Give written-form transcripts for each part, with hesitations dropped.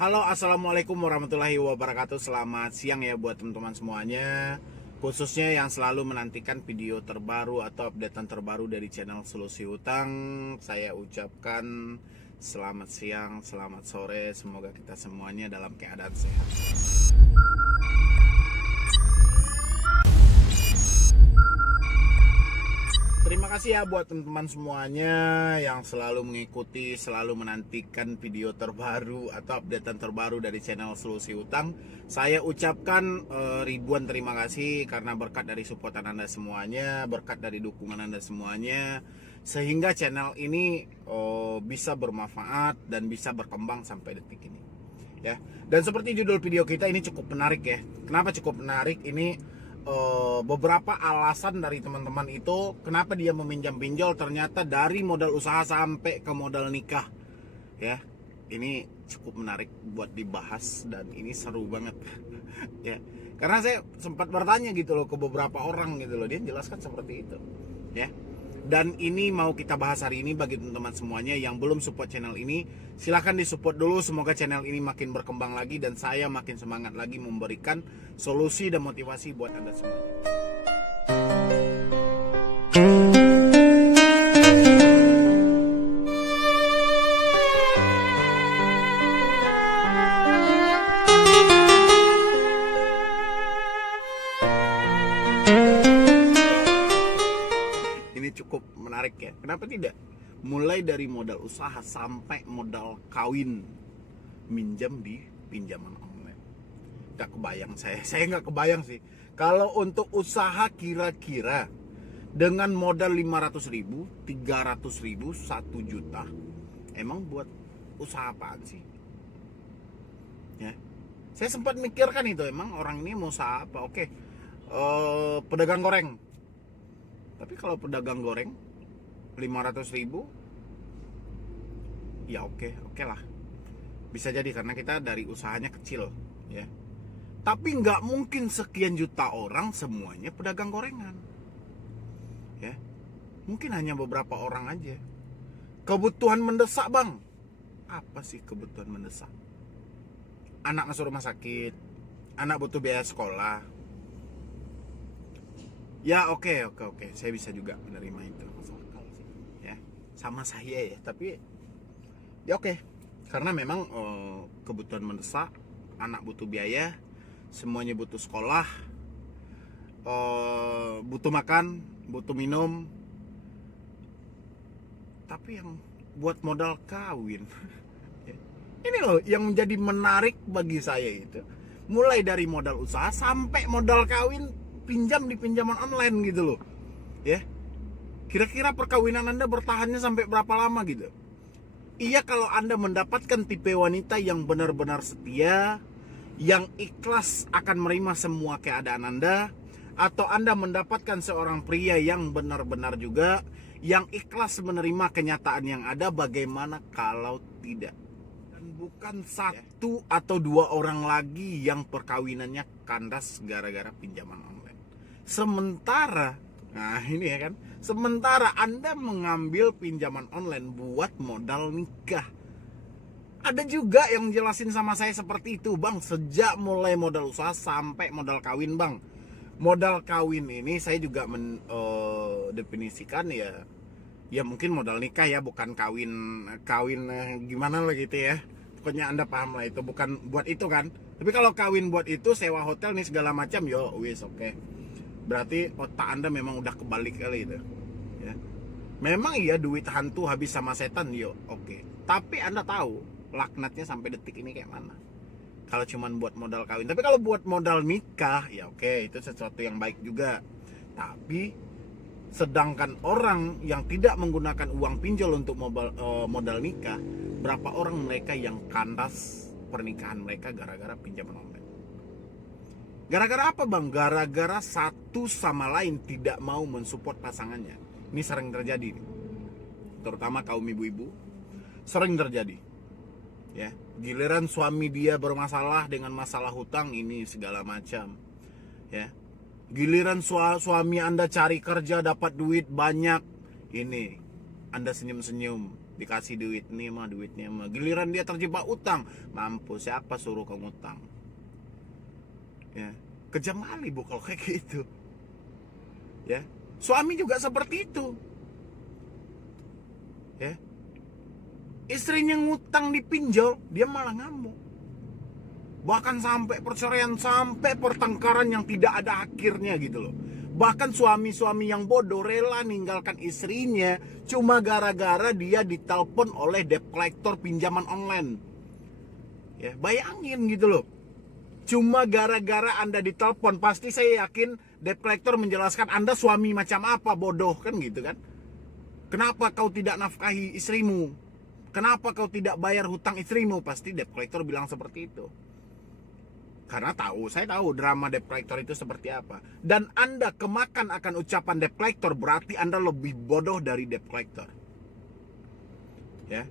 Halo, assalamualaikum warahmatullahi wabarakatuh. Selamat siang ya buat teman-teman semuanya, khususnya yang selalu menantikan video terbaru atau updatean terbaru dari channel Solusi Utang. Saya ucapkan selamat siang, selamat sore. Semoga kita semuanya dalam keadaan sehat. Terima kasih ya buat teman-teman semuanya yang selalu mengikuti, selalu menantikan video terbaru atau updatean terbaru dari channel Solusi Utang. Saya ucapkan ribuan terima kasih karena berkat dari supportan Anda semuanya, berkat dari dukungan Anda semuanya, sehingga channel ini bisa bermanfaat dan bisa berkembang sampai detik ini. Ya. Dan seperti judul video kita ini cukup menarik ya. Kenapa cukup menarik? Ini beberapa alasan dari teman-teman itu kenapa dia meminjam pinjol, ternyata dari modal usaha sampai ke modal nikah ya. Ini cukup menarik buat dibahas dan ini seru banget ya, karena saya sempat bertanya gitu loh ke beberapa orang gitu loh, dia jelaskan seperti itu ya. Dan ini mau kita bahas hari ini bagi teman-teman semuanya yang belum support channel ini, silahkan disupport dulu. Semoga channel ini makin berkembang lagi dan saya makin semangat lagi memberikan solusi dan motivasi buat Anda semuanya. Ini cukup menarik ya. Kenapa tidak? Mulai dari modal usaha sampai modal kawin, minjam di pinjaman online. Gak kebayang saya nggak kebayang sih. Kalau untuk usaha kira-kira dengan modal 500.000, 300.000, 1 juta, emang buat usaha apaan sih? Ya, saya sempat mikirkan itu, emang orang ini mau usaha apa? Oke, pedagang goreng. Tapi kalau pedagang goreng 500.000, ya oke lah, bisa jadi karena kita dari usahanya kecil ya. Tapi nggak mungkin sekian juta orang semuanya pedagang gorengan ya. Mungkin hanya beberapa orang aja. Kebutuhan mendesak bang, apa sih kebutuhan mendesak? Anak masuk rumah sakit, anak butuh biaya sekolah. Ya oke, saya bisa juga menerima itu ya, sama saya ya. Tapi ya oke, karena memang kebutuhan mendesak, anak butuh biaya, semuanya butuh sekolah, butuh makan, butuh minum. Tapi yang buat modal kawin ini loh yang menjadi menarik bagi saya itu. Mulai dari modal usaha sampai modal kawin, pinjam di pinjaman online gitu loh ya. Kira-kira perkawinan Anda bertahannya sampai berapa lama gitu? Iya, kalau Anda mendapatkan tipe wanita yang benar-benar setia, yang ikhlas akan menerima semua keadaan Anda, atau Anda mendapatkan seorang pria yang benar-benar juga yang ikhlas menerima kenyataan yang ada, bagaimana kalau tidak? Dan bukan satu atau dua orang lagi yang perkawinannya kandas gara-gara pinjaman online. Sementara, nah ini ya kan, sementara Anda mengambil pinjaman online buat modal nikah. Ada juga yang jelasin sama saya seperti itu, bang, sejak mulai modal usaha sampai modal kawin bang. Modal kawin ini saya juga definisikan ya mungkin modal nikah ya, bukan kawin gimana lah gitu ya. Pokoknya Anda paham lah, itu bukan buat itu kan. Tapi kalau kawin buat itu, sewa hotel nih segala macam, yo wis oke. Berarti otak Anda memang udah kebalik kali itu ya. Memang iya duit hantu habis sama setan, yo oke. Tapi Anda tahu laknatnya sampai detik ini kayak mana kalau cuman buat modal kawin. Tapi kalau buat modal nikah, ya oke, itu sesuatu yang baik juga. Tapi sedangkan orang yang tidak menggunakan uang pinjol untuk modal nikah, berapa orang mereka yang kandas pernikahan mereka gara-gara pinjaman online? Gara-gara apa bang? Gara-gara satu sama lain tidak mau mensupport pasangannya. Ini sering terjadi nih. Terutama kaum ibu-ibu, sering terjadi ya. Giliran suami dia bermasalah dengan masalah hutang ini segala macam ya. Giliran suami Anda cari kerja dapat duit banyak, ini Anda senyum-senyum, dikasih duit nih mah, duitnya mah, giliran dia terjebak utang, mampus, siapa suruh kamu utang? Ya, kejam kali bu kalau kayak gitu. Ya, suami juga seperti itu. Ya, istrinya ngutang di pinjol, dia malah ngamuk. Bahkan sampai perceraian, sampai pertengkaran yang tidak ada akhirnya gitu loh. Bahkan suami-suami yang bodoh rela ninggalkan istrinya cuma gara-gara dia ditelepon oleh debt collector pinjaman online. Ya, bayangin gitu loh. Cuma gara-gara Anda ditelepon, pasti saya yakin debt collector menjelaskan Anda suami macam apa, bodoh kan gitu kan. Kenapa kau tidak nafkahi istrimu? Kenapa kau tidak bayar hutang istrimu? Pasti debt collector bilang seperti itu. Karena saya tahu drama debt collector itu seperti apa. Dan Anda kemakan akan ucapan debt collector, berarti Anda lebih bodoh dari debt collector. Ya.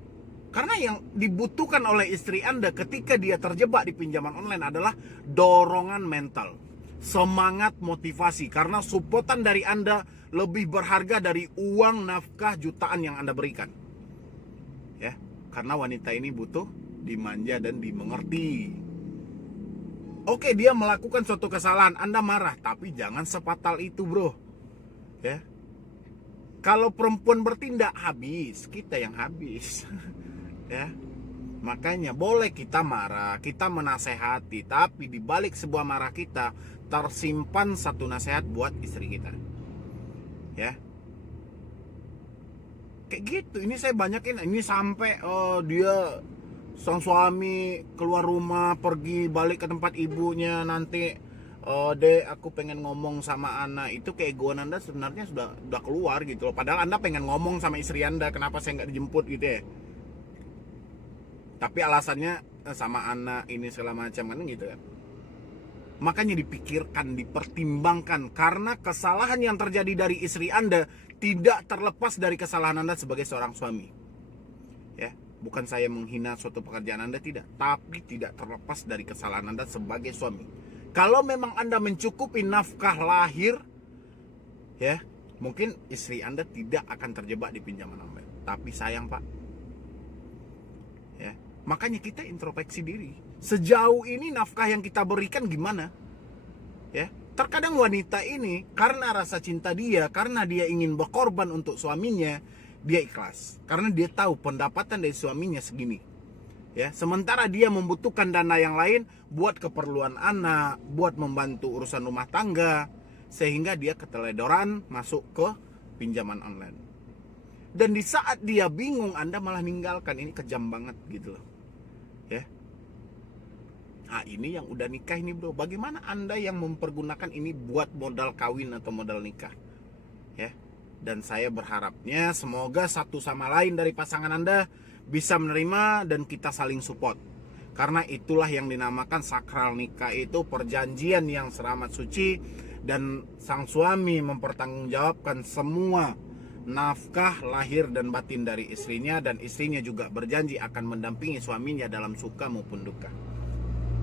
Karena yang dibutuhkan oleh istri Anda ketika dia terjebak di pinjaman online adalah dorongan mental, semangat, motivasi. Karena supportan dari Anda lebih berharga dari uang nafkah jutaan yang Anda berikan. Ya, karena wanita ini butuh dimanja dan dimengerti. Oke, dia melakukan suatu kesalahan, Anda marah, tapi jangan sefatal itu, bro. Ya. Kalau perempuan bertindak, habis, kita yang habis. Ya. Makanya boleh kita marah, kita menasehati, tapi di balik sebuah marah kita tersimpan satu nasihat buat istri kita. Ya. Kayak gitu. Ini saya banyakin, ini sampai dia sang suami keluar rumah, pergi balik ke tempat ibunya, nanti dek aku pengen ngomong sama anak. Itu keegoan Anda sebenarnya sudah keluar gitu loh. Padahal Anda pengen ngomong sama istri Anda, kenapa saya nggak dijemput gitu ya. Tapi alasannya sama anak ini segala macam kan gitu kan. Makanya dipikirkan, dipertimbangkan, karena kesalahan yang terjadi dari istri Anda tidak terlepas dari kesalahan Anda sebagai seorang suami. Ya. Bukan saya menghina suatu pekerjaan Anda, tidak. Tapi tidak terlepas dari kesalahan Anda sebagai suami. Kalau memang Anda mencukupi nafkah lahir, ya, mungkin istri Anda tidak akan terjebak di pinjaman online. Tapi sayang Pak, ya, makanya kita introspeksi diri. Sejauh ini nafkah yang kita berikan gimana? Ya, terkadang wanita ini karena rasa cinta dia, karena dia ingin berkorban untuk suaminya, dia ikhlas karena dia tahu pendapatan dari suaminya segini. Ya, sementara dia membutuhkan dana yang lain buat keperluan anak, buat membantu urusan rumah tangga, sehingga dia keteledoran masuk ke pinjaman online. Dan di saat dia bingung, Anda malah ninggalkan. Ini kejam banget gitu loh. Ya. Nah, ini yang udah nikah ini, bro. Bagaimana Anda yang mempergunakan ini buat modal kawin atau modal nikah? Ya. Dan saya berharapnya semoga satu sama lain dari pasangan Anda bisa menerima dan kita saling support. Karena itulah yang dinamakan sakral nikah, itu perjanjian yang teramat suci. Dan sang suami mempertanggungjawabkan semua nafkah lahir dan batin dari istrinya. Dan istrinya juga berjanji akan mendampingi suaminya dalam suka maupun duka.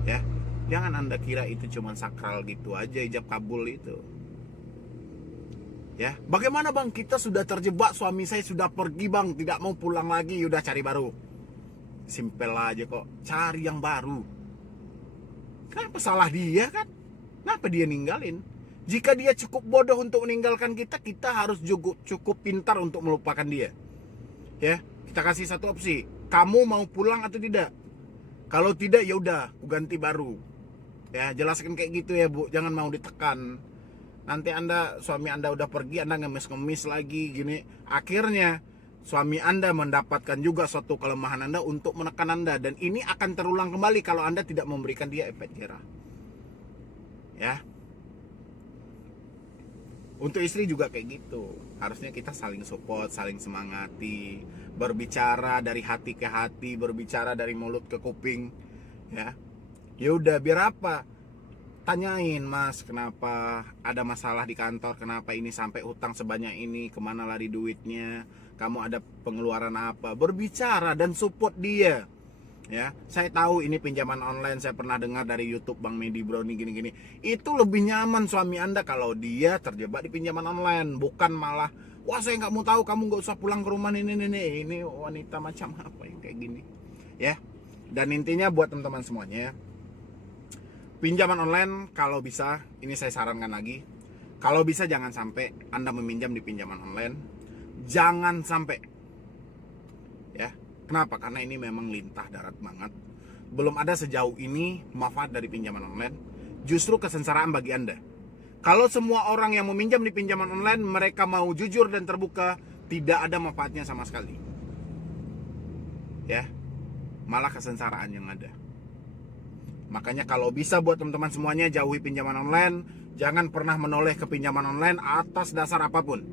Ya, jangan Anda kira itu cuma sakral gitu aja, ijab kabul itu. Ya, bagaimana bang, kita sudah terjebak, suami saya sudah pergi bang, tidak mau pulang lagi, udah cari baru. Simpel aja kok, cari yang baru. Kenapa salah dia kan? Kenapa dia ninggalin? Jika dia cukup bodoh untuk meninggalkan kita, kita harus cukup pintar untuk melupakan dia. Ya, kita kasih satu opsi, kamu mau pulang atau tidak? Kalau tidak ya udah, aku ganti baru. Ya, jelaskan kayak gitu ya bu, jangan mau ditekan. Nanti suami Anda udah pergi, Anda ngemis-ngemis lagi gini. Akhirnya suami Anda mendapatkan juga suatu kelemahan Anda untuk menekan Anda. Dan ini akan terulang kembali kalau Anda tidak memberikan dia efek jerah. Ya. Untuk istri juga kayak gitu. Harusnya kita saling support, saling semangati, berbicara dari hati ke hati, berbicara dari mulut ke kuping. Ya. Ya udah, biar apa? Tanyain, mas, kenapa ada masalah di kantor, kenapa ini sampai utang sebanyak ini, kemana lari duitnya, kamu ada pengeluaran apa, berbicara dan support dia. Ya, saya tahu ini pinjaman online, saya pernah dengar dari YouTube Bang Medi Brownie gini-gini. Itu lebih nyaman suami Anda kalau dia terjebak di pinjaman online, bukan malah wah saya nggak mau tahu, kamu nggak usah pulang ke rumah ini wanita macam apa yang kayak gini ya. Dan intinya buat teman-teman semuanya, pinjaman online kalau bisa, ini saya sarankan lagi, kalau bisa jangan sampai Anda meminjam di pinjaman online, jangan sampai ya. Kenapa? Karena ini memang lintah darat banget. Belum ada sejauh ini manfaat dari pinjaman online, justru kesengsaraan bagi Anda. Kalau semua orang yang meminjam di pinjaman online, mereka mau jujur dan terbuka, tidak ada manfaatnya sama sekali. Ya, malah kesengsaraan yang ada. Makanya kalau bisa buat teman-teman semuanya, jauhi pinjaman online. Jangan pernah menoleh ke pinjaman online atas dasar apapun.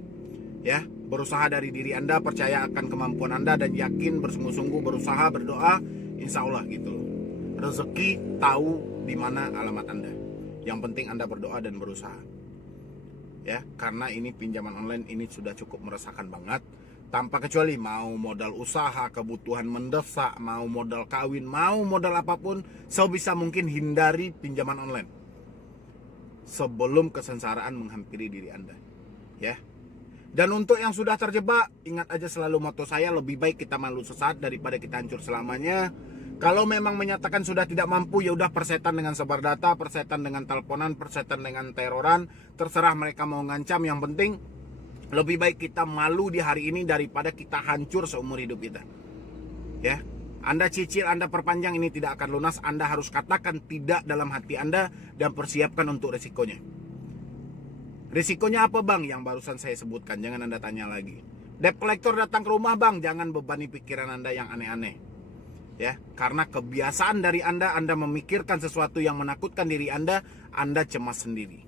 Ya, berusaha dari diri Anda, percaya akan kemampuan Anda, dan yakin bersungguh-sungguh berusaha, berdoa, insya Allah gitu loh. Rezeki tahu di mana alamat Anda. Yang penting Anda berdoa dan berusaha. Ya, karena ini pinjaman online ini sudah cukup meresahkan banget. Tanpa kecuali mau modal usaha, kebutuhan mendesak, mau modal kawin, mau modal apapun, sebisa mungkin hindari pinjaman online sebelum kesengsaraan menghampiri diri Anda. Ya. Dan untuk yang sudah terjebak, ingat aja selalu moto saya, lebih baik kita malu sesaat daripada kita hancur selamanya. Kalau memang menyatakan sudah tidak mampu, ya udah persetan dengan sebar data, persetan dengan teleponan, persetan dengan teroran, terserah mereka mau ngancam. Yang penting lebih baik kita malu di hari ini daripada kita hancur seumur hidup kita. Ya, Anda cicil, Anda perpanjang, ini tidak akan lunas. Anda harus katakan tidak dalam hati Anda dan persiapkan untuk resikonya. Risikonya apa bang? Yang barusan saya sebutkan, jangan Anda tanya lagi. Debt collector datang ke rumah bang, jangan bebani pikiran Anda yang aneh-aneh. Ya, karena kebiasaan dari Anda memikirkan sesuatu yang menakutkan diri Anda cemas sendiri.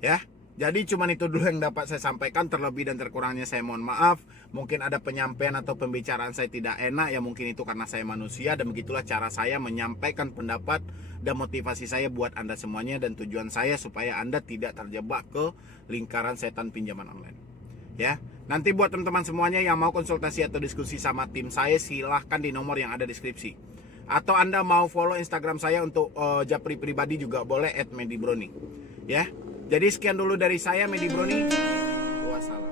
Ya, jadi cuman itu dulu yang dapat saya sampaikan. Terlebih dan terkurangnya saya mohon maaf. Mungkin ada penyampaian atau pembicaraan saya tidak enak, ya mungkin itu karena saya manusia, dan begitulah cara saya menyampaikan pendapat dan motivasi saya buat Anda semuanya, dan tujuan saya supaya Anda tidak terjebak ke lingkaran setan pinjaman online. Ya, nanti buat teman-teman semuanya yang mau konsultasi atau diskusi sama tim saya, silahkan di nomor yang ada di deskripsi. Atau Anda mau follow Instagram saya untuk japri pribadi juga boleh, @medibroni. Ya, jadi sekian dulu dari saya, Medi Broni. Wassalam.